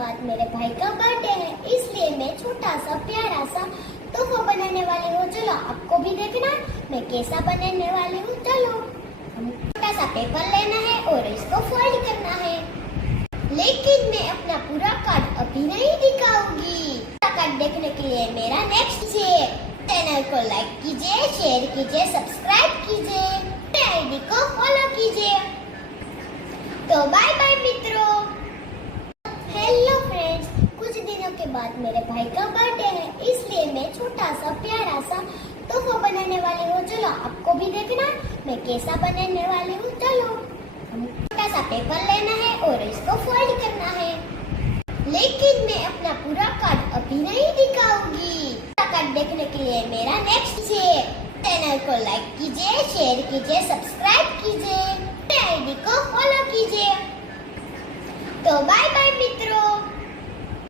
बाद मेरे भाई का बर्थडे है, इसलिए मैं छोटा सा प्यारा सा तोहफा बनाने वाली हूँ। चलो आपको भी देखना मैं कैसा बनाने वाली हूँ। चलो छोटा सा पेपर लेना है और इसको फोल्ड करना है, लेकिन मैं अपना पूरा कार्ड अभी नहीं दिखाऊंगी। पूरा कार्ड देखने के लिए मेरा नेक्स्ट चैनल को लाइक कीजिए, शेयर कीजिए, सब्सक्राइब कीजिए, आईडी को फॉलो कीजिए। तो बाय बाय मित्रों। हेलो फ्रेंड्स, कुछ दिनों के बाद मेरे भाई का बर्थडे है, इसलिए मैं छोटा सा प्यारा सा तोहफा बनाने वाली हूँ। चलो आपको भी देखना मैं कैसा बनाने वाली हूँ। चलो छोटा सा पेपर लेना है और इसको फोल्ड करना है, लेकिन मैं अपना पूरा कार्ड अभी नहीं दिखाऊंगी। पूरा कार्ड देखने के लिए मेरा नेक्स्ट चैनल को लाइक कीजिए, शेयर कीजिए, सब्सक्राइब कीजिए, आईडी को फॉलो कीजिए। तो बाय बाय मित्रों।